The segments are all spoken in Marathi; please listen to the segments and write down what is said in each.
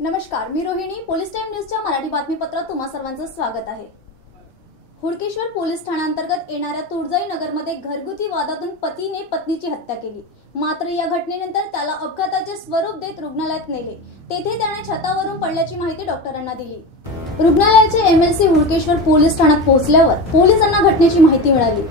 नमस्कार, मी रोहिणी. पोलीस टाइम न्यूजच्या मराठी बातमीपत्रात तुम्हा सर्वांचं स्वागत आहे. हुडकेश्वर पोलीस ठाण्याअंतर्गत येणाऱ्या तुळजाई नगरमध्ये घरगुती वादातून पतीने पत्नीची हत्या केली. मात्र या घटनेनंतर त्याला अपघाताचे स्वरूप देत रुग्णालयात नेले. तेथे त्याने छतावरून पडल्याची माहिती डॉक्टरांना दिली. रुग्णालयाचे एमएलसी हुडकेश्वर पोलीस ठाण्यात पोहोचल्यावर पोलिसांना घटनेची माहिती मिळाली.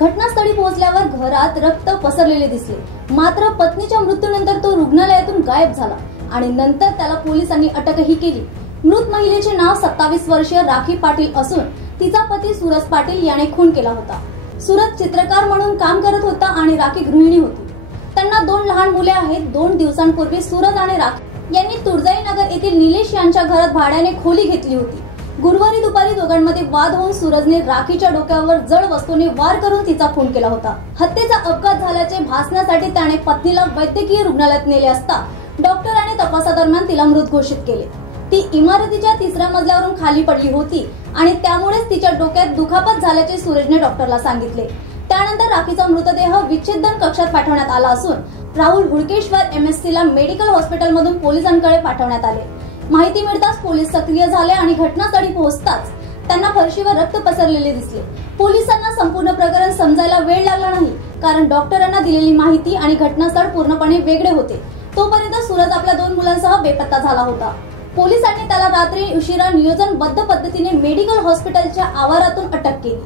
घटनास्थळी पोहोचल्यावर घरात रक्त पसरलेले दिसले. मात्र पत्नीच्या मृत्यूनंतर तो रुग्णालयातून गायब झाला आणि नंतर त्याला पोलिसांनी अटकही केली. मृत महिलेचे नाव 27 वर्षीय राखी पाटील असून तिचा पती सूरज पाटील याने खून केला होता. सूरज चित्रकार म्हणून काम करत होता आणि राखी गृहिणी होती. त्यांना 2 लहान मुले आहेत. 2 दिवसांपूर्वी सूरज आणि राखी यांनी तुळजाई नगर येथील निलेश यांच्या घरात भाड्याने खोली घेतली होती. गुरुवारी दुपारी दोघांमध्ये वाद होऊन सूरजने राखीच्या डोक्यावर जड वस्तूने वार करून तिचा खून केला होता. हत्येचा अपघात झाल्याचे भासण्यासाठी त्याने पत्नीला वैद्यकीय रुग्णालयात नेले असता डॉक्टरांनी तपासादरम्यान तिला मृत घोषित केले. ती इमारतीच्या 3ऱ्या मजल्यावरून खाली पडली होती आणि त्यामुळेच तिच्या डोक्यात दुखापत झाल्याचे सूरजने डॉक्टरला सांगितले. त्यानंतर राखीचा मृतदेह विच्छेदन कक्षात पाठवण्यात आला असून राहुल हुडकेश्वर एमएससीला मेडिकल हॉस्पिटलमधून पोलिसांकडे पाठवण्यात आले. माहिती मिळताच पोलीस सक्रिय झाले आणि घटनास्थळी पोहोचताच त्यांना फरशीवर रक्त पसरलेले दिसले. पोलिसांना संपूर्ण प्रकरण समजायला वेळ लागला नाही, कारण डॉक्टरांना दिलेली माहिती आणि घटनास्थळ पूर्णपणे वेगळे होते. तोपर्यंत सूरज आपल्या 2 मुलांसह बेपत्ता झाला होता. पोलिसांनी त्याला रात्री उशिरा नियोजनबद्ध पद्धतीने मेडिकल हॉस्पिटलच्या आवारातून अटक केली.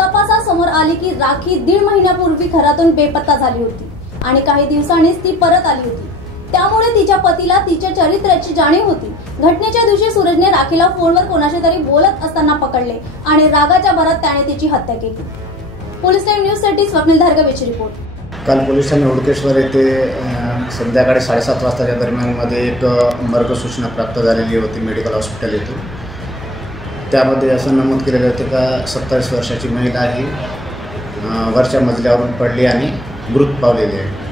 तपासात समोर आले की राखी 1.5 महिन्यापूर्वी घरातून बेपत्ता झाली होती आणि काही दिवसांनीच ती परत आली होती. त्यामुळे तिच्या पतीला तिच्या चरित्राची जाणीव होती. घटनेच्या दिवशी सूरजने राखीला फोनवर कोणाशी तरी बोलत असताना पकडले आणि रागाच्या भरात त्याने तिची हत्या केली. पोलीस टाइम न्यूज साठी स्वप्नील धारगवेची रिपोर्ट. काल पोलिसांनी हुडकेश्वर येथे संध्याकाळी 7:30 वाजताच्या दरम्यानमध्ये एक मर्ग सूचना प्राप्त झालेली होती मेडिकल हॉस्पिटल येथून. त्यामध्ये असं नमूद केलेलं होतं का 27 वर्षाची महिला ही वरच्या मजल्यावरून पडली आणि मृत पावलेली आहे.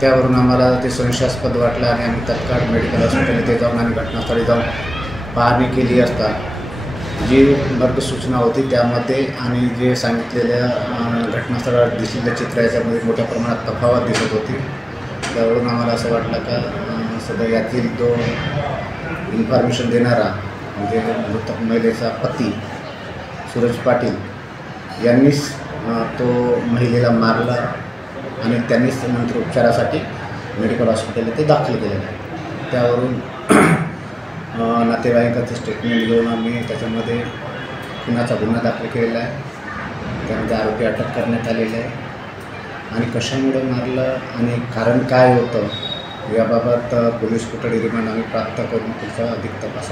त्यावरून आम्हाला ते संशयास्पद वाटलं आणि आम्ही तत्काळ मेडिकल हॉस्पिटल येथे जाऊन आणि घटनास्थळी जाऊन पाहणी केली असता जी मर्ग सूचना होती त्यामध्ये आणि जे सांगितलेल्या घटनास्थळावर दिसलेल्या चित्र याच्यामध्ये मोठ्या प्रमाणात तफावत दिसत होती. त्यावरून आम्हाला असं वाटलं का सध्या यातील तो इन्फॉर्मेशन देणारा म्हणजे मृत महिलेचा पती सूरज पाटील यांनीच तो महिलेला मारला आणि त्यांनीच नंतर उपचारासाठी मेडिकल हॉस्पिटल येथे दाखल केलेलं आहे. त्यावरून नातेवाईकाचं स्टेटमेंट घेऊन आम्ही त्याच्यामध्ये खुनाचा गुन्हा दाखल केलेला आहे. त्यामध्ये आरोपी अटक करण्यात आलेले आहे आणि कशामुळे मारलं आणि कारण काय होतं याबाबत पोलीस कोठडी रिमांड आम्ही प्राप्त करून पुढचा अधिक तपास